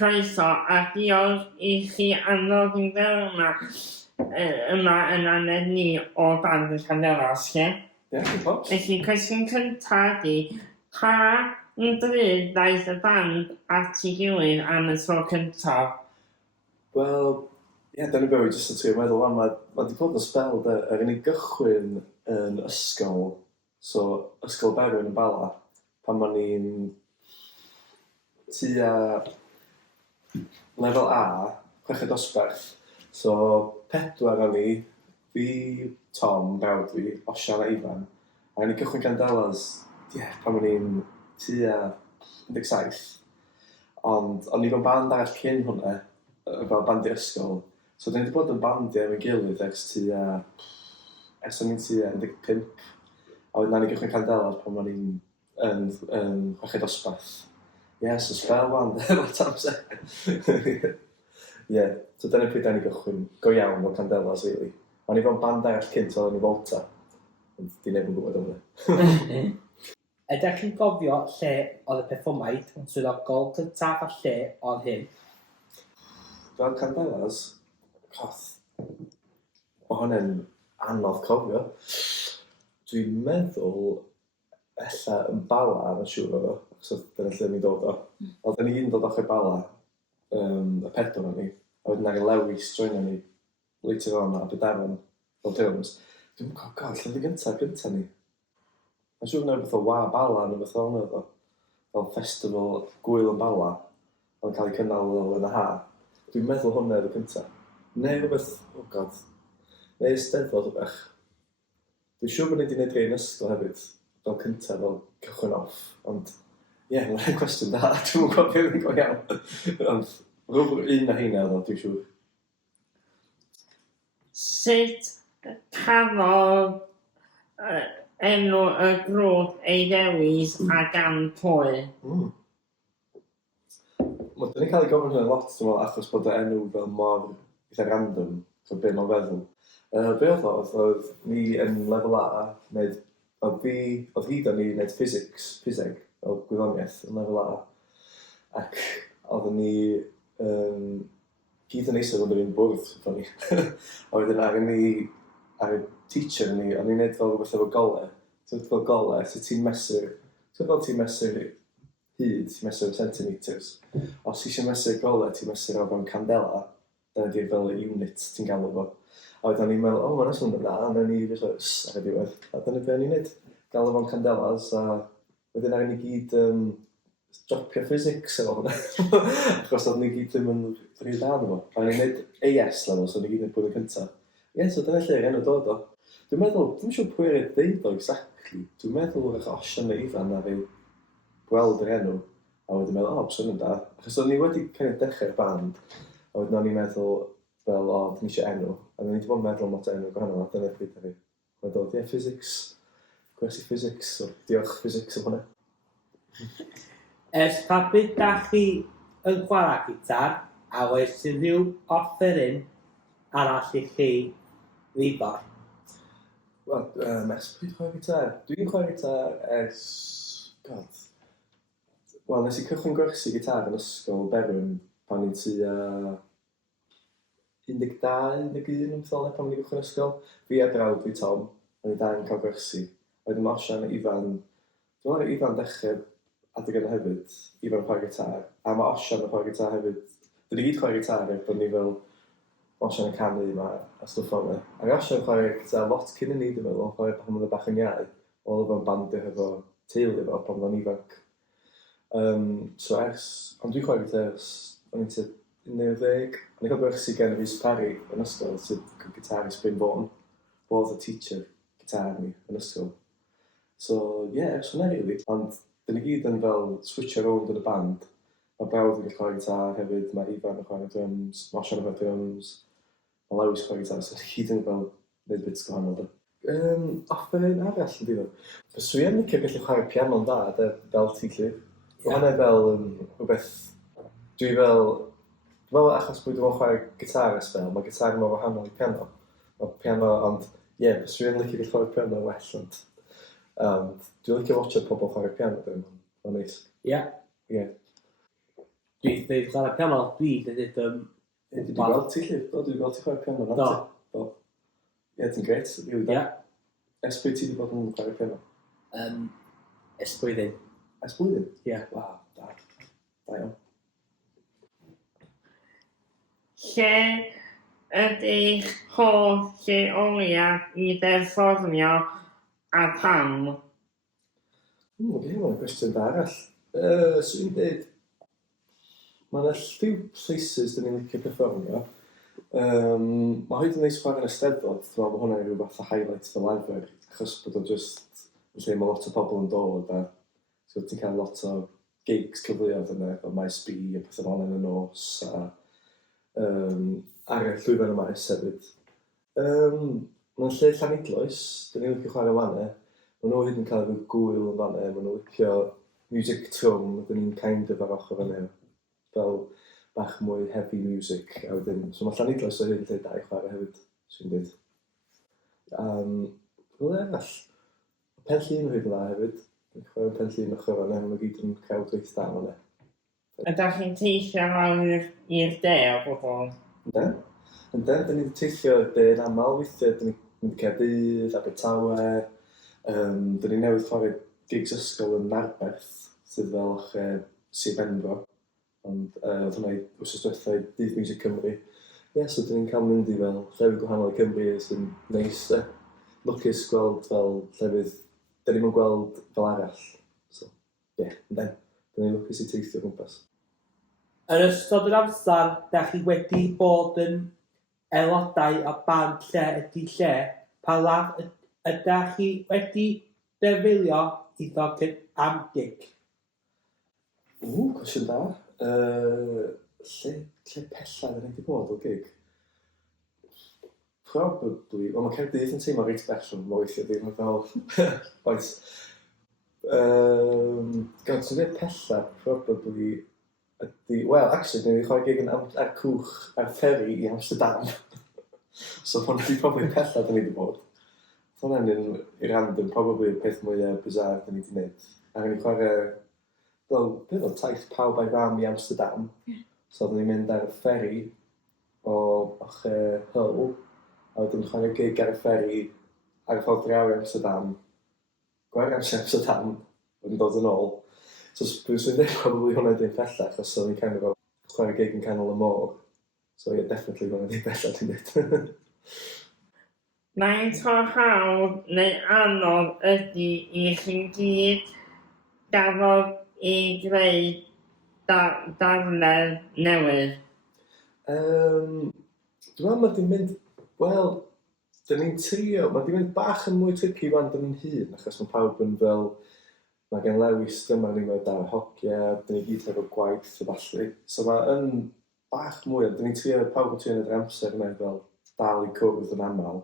croeso a diolch I chi annog yn yma yn Annedd Ni o Cymreig Candelas, Felly, cwestiwn cyntaf ydi, pa drud daeth y band at ei gilydd am y tro cyntaf? Wel, da ni bewi jyst yn trio meddwl am, mae wedi bod yn spel, ar unig gychwyn yn ysgol, so ysgol Berwyn yn Bala, pan ma'n ni'n tua lefel A, chweched dosbarth, so 4 o'n ni, fi, Tom, brawd fi, Osian a Ifan, a ni Cymreig Candelas, pan ma'n ni'n tua 17, ond o'n ni fo'n band arall cyn hwnna, fel bandi ysgol, so da ni wedi bod yn bandi am ei gilydd ers o'n i'n tua 15, a wedyn ni Cymreig Candelas pan ma'n ni'n yn chweched dosbarth. So spel wan, lot amser. So dyna pryd da ni gychwyn go iawn o Candelas, really. O'n i fo'n band arall cynt oedd yn ei volta, ond di neb yn gwybod am hynny. Ydych chi'n gofio lle oedd y perfformaid swyddogol cyntaf a lle oedd hyn? Fel Candelas, o hwnna'n anodd cofio. Dwi'n meddwl ella yn Bala, yn siŵr o fo, so dyna lle ni'n dod o. Oedd ni un dod o'ch Bala, y 4 o'n ni, a wedyn ar y Lewis droen ni, later on a Bedaron, fel drums. Dwi'n meddwl, lle di gyntaf ni. Mae'n siŵr na beth o Wa Bala neu beth o'n oedd o, fel festival gwyl yn Bala, oedd yn cael ei cynnal yn y ha. Dwi'n meddwl hwnna oedd y cyntaf. Neu rhywbeth, neu Eisteddfod o bech. Dwi'n siŵr bod ni wedi gwneud rhain ysgol hefyd, fel cyntaf, fel cychwyn off, ond mae'n cwestiwn da, dwi'n mwyn gwybod beth yn go iawn. Ond rhywbeth un o heina oedd o, dwi'n siŵr. Sut cafodd enw y grŵp ei ddewis a gan pwy? Dyn ni'n cael ei gofyn hynny lot, dwi'n meddwl, achos bod y enw fel mor eitha random, so be mae'n feddwl. Be oedd ni yn lefel A, oedd hyd o'n ni wneud ffiseg, fel gwyddoniaeth yn lefel A, ac oedd ni gyd yn eistedd ond yn bwrdd, o'n ni. A wedyn ar y teacher ni, o'n ni'n neud fel rhywbeth efo gole. So fel gole, so ti'n mesur hyd, ti'n mesur centimetres. Os ti eisiau mesur gole, ti'n mesur o fewn candela, dyna di'r fel unit ti'n galw fo. A wedyn ni'n meddwl, mae'n swnio'n dda, a dyna ni ar y diwedd. A dyna beth ni'n neud, galw fo'n candelas, a wedyn ar ni gyd dropio physics efo hwnna. Achos oedd ni gyd ddim yn rhy dda efo. A ni'n neud AS level, so ni gyd yn bwyd yn cyntaf. So dyna lle'r enw dod o. Dwi'n meddwl, dwi'n siŵr pwy ar y ddeud o exactly. Dwi'n meddwl eich Osian neu Ifan a fi gweld yr enw. A wedyn meddwl, swn yn da. Achos oedd ni wedi cael dechrau'r band. A wedyn o'n i'n meddwl fel, dyn ni eisiau enw. A ni wedi bod yn meddwl mot enw gwahanol. A dyna pryd a fi. Mae'n dod, physics. Gwersi physics. So diolch physics am hwnna. Ers pa bryd da chi yn chwarae gitar, a oes rhyw offeryn arall I chi ddifo? Wel, ers pryd chwarae gitar? Dwi'n chwarae gitar ers... Wel, nes I cychwyn gwersi gitar yn ysgol Berwyn pan ni'n tua 12, 11 yn ffoli pan ni'n cychwyn ysgol. Fi a brawd fi Tom, o'n i da yn cael gwersi. Wedyn mae Osian a Ifan, dwi'n meddwl Ifan dechrau adeg yna hefyd, Ifan chwarae gitar, a mae Osian yn chwarae gitar hefyd. Dyn ni gyd chwarae gitar bod ni fel Osian yn canu yma a stwff o'n e. Ac Osian chwarae gitar lot cyn I ni, dwi'n meddwl, chwarae pan oedd y bach yn iau, oedd o'n bandio hefo teulu efo pan oedd o'n ifanc. Ond dwi'n chwarae gitar ers, o'n i'n 11, o'n i'n cael gwersi gen Rhys Parry yn ysgol, sydd gitarist Bryn Fawn, bod y teacher gitar ni yn ysgol. Ers hwnna rili. Ond dyn ni gyd yn fel switch around yn y band. Mae brawd yn chwarae gitar hefyd, mae Ifan yn chwarae drums, mae Osian yn chwarae drums, mae Lewis chwarae gitar, so ni gyd yn fel neud bits gwahanol. Offeryn arall yn ddiddor. Fyswi yn licio gallu chwarae piano'n da, fel ti lli. Hwnnw fel rhywbeth, dwi fel achos bod dwi'n chwarae gitar y spel, mae gitar yn wahanol I piano. Mae piano, ond fyswi yn licio gallu chwarae piano well, ond dwi'n licio watcha pobl chwarae piano, dwi'n neis. Dwi'n dweud chwarae piano, dwi'n dweud Dwi'n gweld ti llyf, dwi'n gweld ti chwarae piano. Do. Ie, ti'n gret. Ie. Esbryd ti wedi bod yn chwarae piano? Esblwyddyn. Esblwyddyn? Ie. Waw, da. Da iawn. Lle ydych hoff lleoliad i berfformio a pam? Mae'n gwestiwn da arall. Swn i'n dweud, mae'n lliw places dyn ni'n licio perfformio. Mae hyd yn neis chwarae yn Eisteddfod, dwi'n meddwl bod hwnna'n rhyw fath o highlight fel arfer, achos bod o'n just, lle mae lot o pobl yn dod, a ti'n cael lot o gigs cyfleoedd yna, fel maes B a pethau fel yn y nos, a ar y llwyfan yma hefyd. Mae'n lle Llanidloes, dyn ni'n licio chwarae fanna. Maen nhw hyd yn cael rhyw gwyl yn fanna, maen nhw'n licio music trwm, dyn ni'n kind of ar ochr fanna, fel bach mwy heavy music. A wedyn, so mae Llanidloes o hyn lle da i chwarae hefyd, sy'n dweud. Wel arall, Pen Llun o hyd yn dda hefyd. Dwi'n chwarae Pen Llun ochr fanna, maen nhw gyd yn crowd weith da fanna. Ydych chi'n teithio lawr i'r de o bobl? Yndden, dyn ni wedi teithio de'n aml weithiau, dyn ni'n mynd i Caerdydd, Abertawe, dyn ni'n newydd chwarae gigs ysgol yn Narberth, sydd fel Sir Benfro, ond oedd hwnna wrsos diwethaf i Dydd Music Cymru. Ie, so dyn ni'n cael mynd i fel llefydd gwahanol i Cymru sy'n neis, lwcus gweld fel llefydd, dyn ni'n gweld fel arall. So, ie, yndden, dyn ni'n lwcus i teithio gwmpas. Yn ystod yr amser, da chi wedi bod yn aelodau o band lle ydy lle, pa law ydych chi wedi defnyddio iddo am gig? Cwestiwn da. Lle pella dyn ni wedi bod o gig? Probably. Wel, mae Caerdydd yn teimlo reit bell o'n weithio ddim fel oes. Gael ti'n dweud pella, probably wel, actually, dyn ni wedi chwarae gig ar cwch ar ferry i Amsterdam. So, hwnna wedi probably pella dyn ni wedi bod. Hwnna'n i random, probably y peth mwyaf bizarre dyn ni wedi gwneud. A ni chwarae, wel, beth oedd taith pawb a'i fam i Amsterdam. So, dyn ni'n mynd ar y ferry o Hull, a wedyn chwarae gig ar y ferry ar y ffordd draw i Amsterdam. Gwair Amsterdam, wedyn dod yn ôl. So, dwi'n dweud probably hwnna dwi'n bella, achos o'n i'n kind of chwarae gig yn canol y môr. So, yeah, definitely hwnna dwi'n bella dwi'n dweud. Faint o hawdd neu anodd ydy i chi'n gyd gafodd i greu darnau newydd? Dwi'n meddwl mae di'n mynd, wel, dyn ni'n trio, mae di'n mynd bach yn mwy tricky fan dyn ni'n hun, achos mae pawb yn fel, mae gen Lewis dyma ni mewn dar hogia, dyn ni gyd efo gwaith o falle. So mae'n bach mwy, dyn ni'n trio, pawb yn trio yn yr amser yna fel dal i cwrdd yn aml.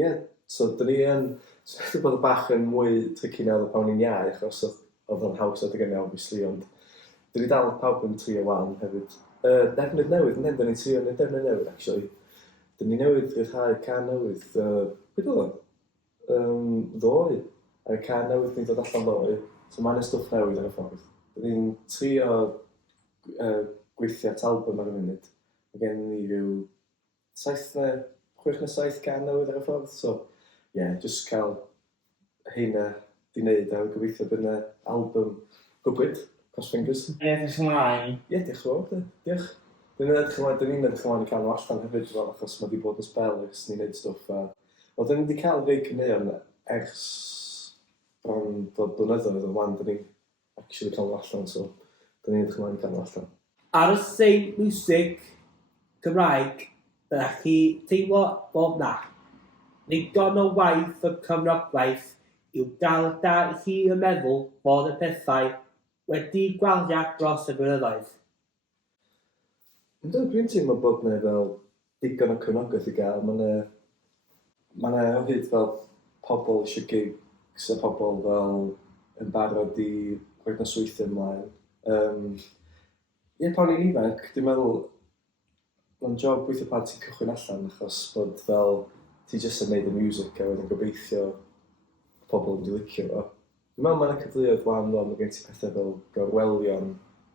Ie, so dyn ni yn, dwi'n bod y bach yn mwy tricky nawr o pan ni'n iau, achos oedd o'n haws adeg yna, obviously, ond dyn ni dal pawb yn trio wan hefyd. Defnydd newydd, dyn ni'n trio yn defnydd newydd, actually. Dyn ni newydd rhyddhau can newydd, beth oedd o? Ddoe. A y can newydd ni'n dod allan ddoe, so mae'n stwff newydd ar y ffordd. Dyn ni'n trio gweithio at album ar y munud. Mae gen ni rhyw 6 neu 7 can newydd ar y ffordd, so just cael heina di wneud a gobeithio bydd yna album gwybod, cross fingers. Diolch ymlaen. Diolch yn fawr, diolch. Dyn ni'n edrych ymlaen i cael nhw allan hefyd, achos mae wedi bod yn spel ers ni'n neud stwff. Wel, dyn ni wedi cael rhai cyneuon ers bron bod blynyddoedd o wan, dyn ni'n actually cael nhw allan, so dyn ni'n edrych ymlaen i cael nhw allan. Ar y sy'n music Cymraeg, ydych chi teimlo bod na ddigon o waith o cyfnogwaith i'w dal da i chi yn meddwl bod y pethau wedi gwaliad dros y blynyddoedd? Dwi'n teimlo bod yna fel digon o cefnogaeth i gael. Mae yna o hyd fel pobl eisiau gigs a pobl fel yn barod i roed na sweithio ymlaen. Pan i'n ifanc, dwi'n meddwl mae'n job gweithio pan ti'n cychwyn allan, achos bod fel ti jyst yn neud y music a wedyn gobeithio pobl yn licio fo. Dwi'n meddwl mae'n cyfleoedd wan o'n mae gen ti pethau fel gorwelion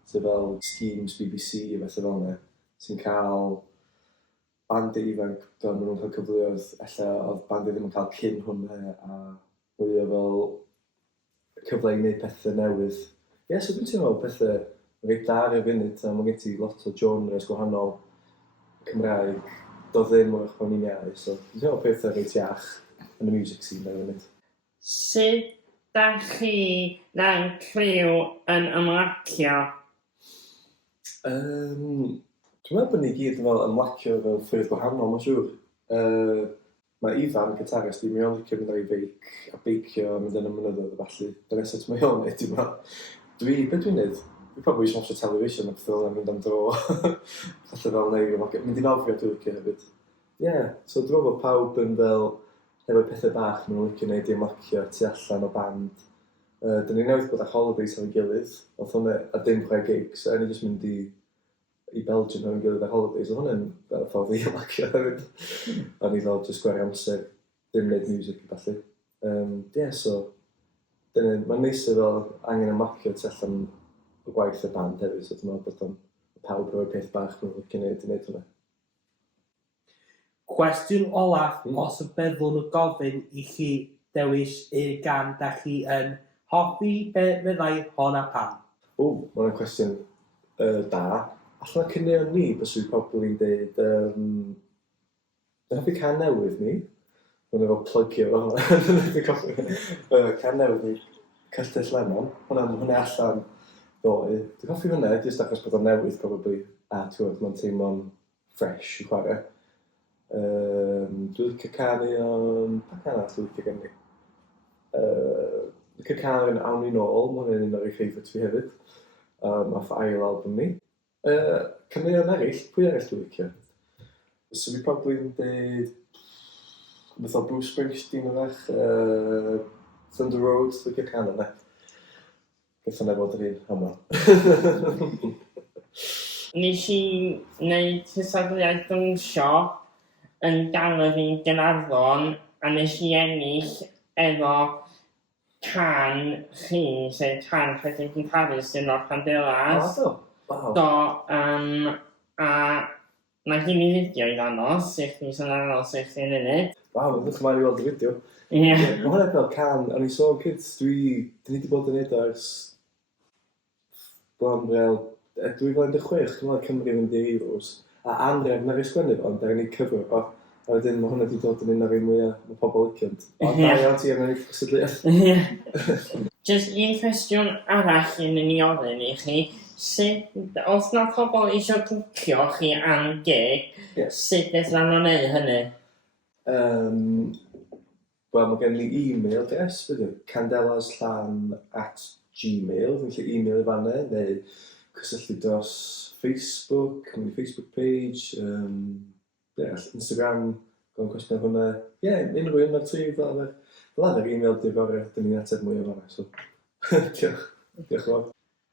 sydd fel schemes BBC a bethau fel yna, sy'n cael bandi ifanc, fel maen nhw'n cael cyfleoedd, ella oedd bandi ddim yn cael cyn hwnna, a mwy o fel cyfle i wneud pethau newydd. Ie, so dwi'n teimlo pethau reit da ar y funud, a mae gen ti lot o genres gwahanol Cymraeg, doedd ddim o'r chwan i'n iau, so dwi'n teimlo pethau reit iach yn y music scene ar y funud. Sut da chi na'n criw yn ymlacio? Dwi'n meddwl bod ni gyd yn fel ymlacio fel ffyrdd gwahanol, mae'n siŵr. Mae Ifan, gitarist, dwi'n meddwl licio mynd ar ei beic a beicio a mynd yn y mynyddoedd a falle. Dyna sut mae o'n neud, dwi'n meddwl. Be dwi'n neud? Dwi'n probably eisiau watch television a pethau yn mynd am dro. Falle fel neud, mynd i nofio dwi'n licio hefyd. Ie, so dwi'n meddwl pawb yn fel efo pethau bach maen nhw'n licio neud i ymlacio tu allan o band. Dyn ni newydd bod ar holidays ar ei gilydd, oedd hwnna a dim 6 gigs, a ni jyst mynd i Belgium ar ei gilydd ar holidays, oedd hwnna'n fel ffordd i ymlacio hefyd. A ni fel jyst gwario amser, dim neud music i ballu. Ie, so mae'n neis o fel angen ymlacio tu allan o gwaith y band hefyd, so dwi'n meddwl bod o'n pawb o'r peth bach nhw'n licio neud i neud hwnna. Cwestiwn olaf, os y byddwn nhw gofyn i chi dewis un gan da chi yn hoffi be fyddai hon a pam? Mae'n cwestiwn da. Allan o cynnion ni, byswn i'n probably yn dweud, hoffi can newydd ni. Mae'n efo plygio fo. Can newydd ni, Castell Lemon. Hwna allan ddoe. Dwi'n hoffi hwnna, jyst achos bod o'n newydd, probably. A mae'n teimlo'n fresh i chwarae. Dwi'n licio canu o'n... Pa can all dwi'n licio gen ni? Licio canu yn Awn i Nôl, mae hwnna'n un o'r ei favourites fi hefyd. Off ail album ni. Caneuon eraill, pwy eraill dwi'n licio? So fi probably yn dweud... Beth o Bruce Springsteen o'ch, Thunder Road, dwi'n licio canu yna. Gaeth yna fod yr un aml. Nes i wneud cystadleuaeth dawnsio yn galeri Gaernarfon a nes i ennill efo can chi, sef can Cymreig Candelas yn o'r Candelas. Wow. A mae gen i fideo i ddangos, i chdi sy'n ddangos i chdi'n unig. Waw, dwi'n chymryd i weld y fideo. Ie. Mae hwnna fel can, a ni sôn kids, dyn ni wedi bod yn neud ers bron fel 2016, dwi'n Cymru yn di Euros. A Andref, na'r sgwennu fo, ond ni cyfwr o. A wedyn mae hwnna wedi dod yn un o'r un mwyaf mae pobl licio'n. Ond da iawn ti yn unig cysadleuaeth. Ie. Jyst un cwestiwn arall yn ni ofyn i chi. Os na pobl eisiau bwcio chi am gig, sut beth rhan o'n neud hynny? Wel, mae gen ni e-mail adres, candelaslan@gmail, fi'n lle e-mail i fanna, neu cysylltu dros Facebook, Facebook page, Instagram, gofyn cwestiwn hwnna. Unrhyw un o'r tri fel arfer e-mail diforio, dyn ni'n ateb mwy o fanna, so diolch. Diolch yn fawr.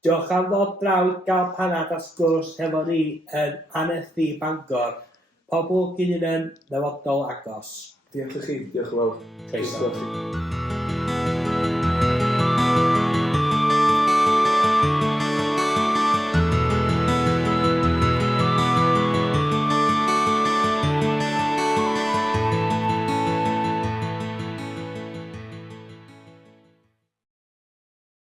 Diolch am ddod draw gael panad a sgwrs hefo ni yn Annedd Ni Mangor. Pobl gyn yn ddyfodol agos. Diolch i chi, diolch yn fawr. Croeso.